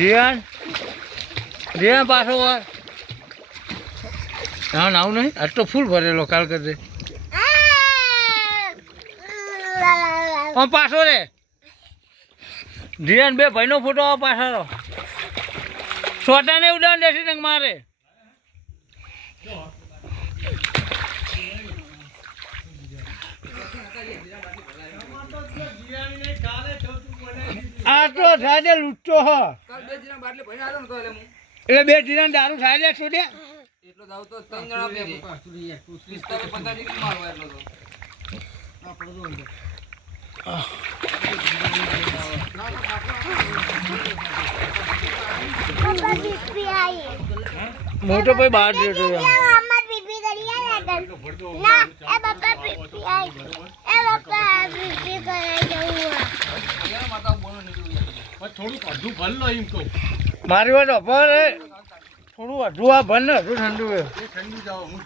रियान पासो વાર ના નાવું નહીં આજ તો ફૂલ ભરેલો કાલ કરજે પાછો રે ધીરાન બે ભાઈનો ફોટો પાછો છોટાને ઉડાન દેશે ને મારે આ તો સાજે લૂટતો હ એટલે બે ધીરાન દારૂ સાજે શું દે એટલો દાવ તો 3 જણા બે 45 ડિગ્રી મારવા એટલો તો મોટો ભાઈ બહાર જતો અમાર પીપી કરી ના એ બાપા પીપી આઈ એ બાપા પીપી કરાઈ જવું યાર માતા બોલો નીકળું થોડું અડધું ભલ લો એમ કહું મારી વાત અભર થોડું અડધું આ ભલ ને ઠંડુ ઠંડુ જાવ હું